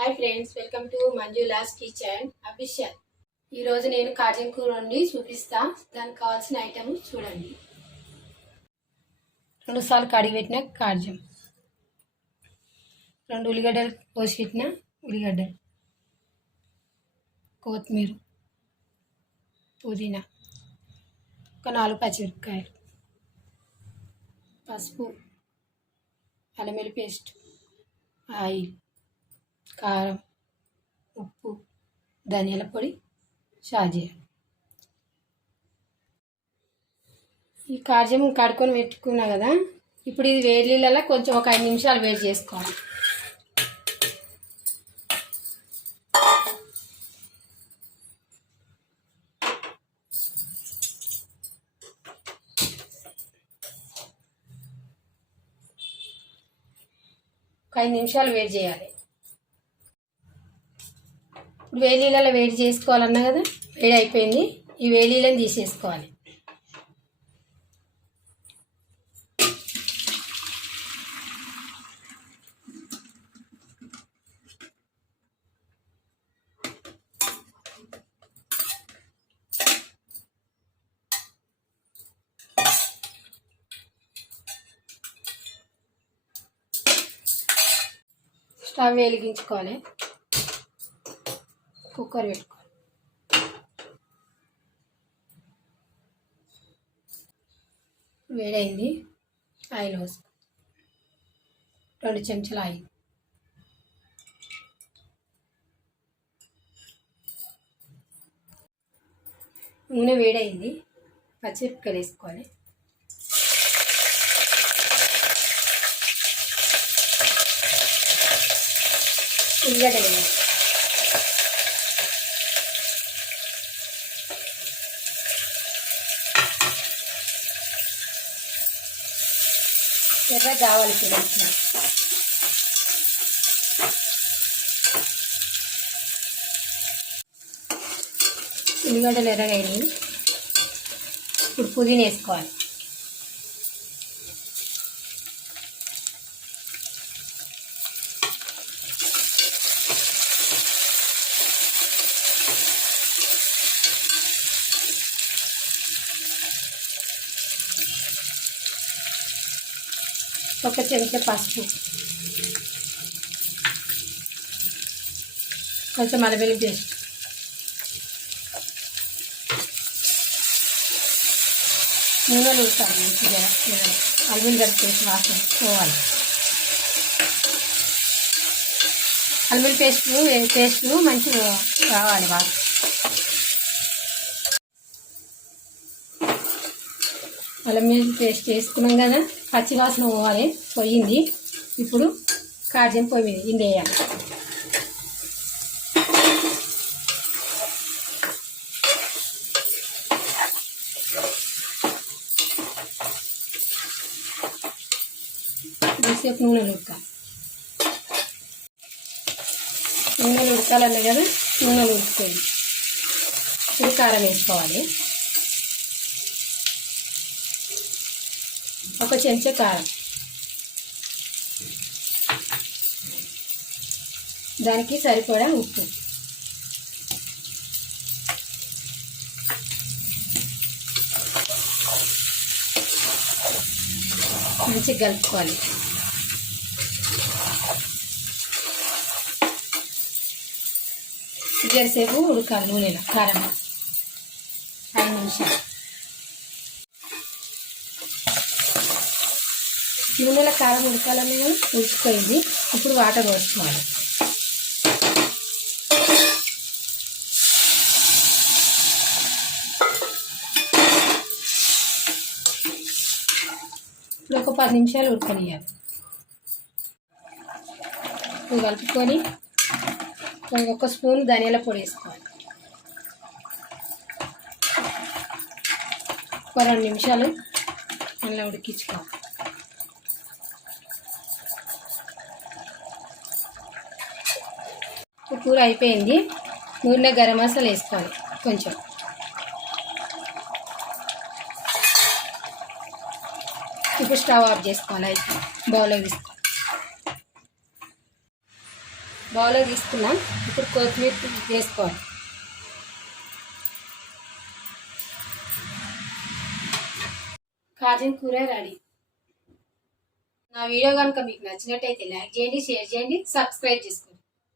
Hi friends, welcome to Manjula's kitchen official. ఈరోజు నేను కాజం కూర వండి చూపిస్తా. దానికి కావాల్సిన ఐటమ్ చూడండి. 2 సార్లు కడిగి పెట్టిన కాజం, 2 ఉల్లిగడ్డలు కోసి పెట్టిన ఉల్లిగడ్డలు, కొత్తిమీర, పుదీనా, ఒక 4 పచ్చిమిరపకాయలు, పసుపు, అల్లం వెల్లుల్లి పేస్ట్, ఆయిల్, కారం, ఉప్పు, ధనియాల పొడి, షాజీరా. ఈ కాజం కడుక్కొని పెట్టుకున్నా కదా. ఇప్పుడు ఇది వేడి నీళ్ళలో కొంచెం ఒక 5 నిమిషాలు వేడి చేసుకోవాలి. ఒక 5 నిమిషాలు వేడి చేయాలి. ఇప్పుడు వేడి నీళ్ళలో వేడి చేసుకోవాలన్నా కదా, వేడి అయిపోయింది. ఈ వేడి నీళ్ళని తీసేసుకోవాలి. స్టవ్ వెలిగించుకోవాలి, కుక్కర్ పెట్టుకోవాలి. వేడైంది, ఆయిల్ పోసుకో, 2 చెంచాల ఆయిల్, నూనె వేడైంది, పచ్చిమిరపకాయలు వేసుకోవాలి. ఉల్లిగడ్డలు వేయాలి. ఎర్ర కావాలి చూడండి. ఉల్లిగడ్డలు ఎర్రగైనాయి. ఇప్పుడు పుదీనా వేసుకోవాలి. ఒక చెంచా పసుపు, కొంచెం అల్లం వెల్లుల్లి పేస్ట్, నూనెలు ఉడకాలి మంచిగా. అల్లం వెల్లుల్లి పేస్ట్ వాసన పోవాలి. అల్లం వెల్లుల్లి పేస్ట్ మంచిగా రావాలి వాసన. అల్లం వెల్లుల్లి పేస్ట్ వేసుకున్నాం కదా, పచ్చి వాసన పోవాలి. పోయింది. ఇప్పుడు కాజం పొయ్యి మీద ఇండి వేయాలి. కొద్దిసేపు నూనెలు ఉడకాలి. నూనెలు ఉడకాలన్నా కదా, నూనెలు ఉడికిపోయింది. ఇప్పుడు కారం వేసుకోవాలి. ఒక చెంచా కారం, దానికి సరిపడా ఉప్పు, మంచిగా కలుపుకోవాలి. ఇద్దరిసేపు ఉడకాలి నూనెలో కారం, 5 నిమిషాలు. నూనెల కారం ఉడకాలని ఉడికిపోయింది. ఇప్పుడు వాటర్ పోసుకోవాలి. ఇప్పుడు ఒక 10 నిమిషాలు ఉడకనియాలి. ఇప్పుడు కలుపుకొని ఒక స్పూన్ ధనియాల పొడి వేసుకోవాలి. ఒక 2 నిమిషాలు అలా ఉడికించుకోవాలి. కూర అయిపోయింది. నూనె గరం మసాలా వేసుకోవాలి కొంచెం. ఇప్పుడు స్టవ్ ఆఫ్ చేసుకోవాలి. అయితే బౌల్లో తీసుకోవాలి. బౌల్లో తీసుకున్నాం. ఇప్పుడు కొత్తిమీర వేసుకోవాలి. కాజన్ కూర రెడీ. నా వీడియో కనుక మీకు నచ్చినట్టయితే లైక్ చేయండి, షేర్ చేయండి, సబ్స్క్రైబ్ చేసుకోండి.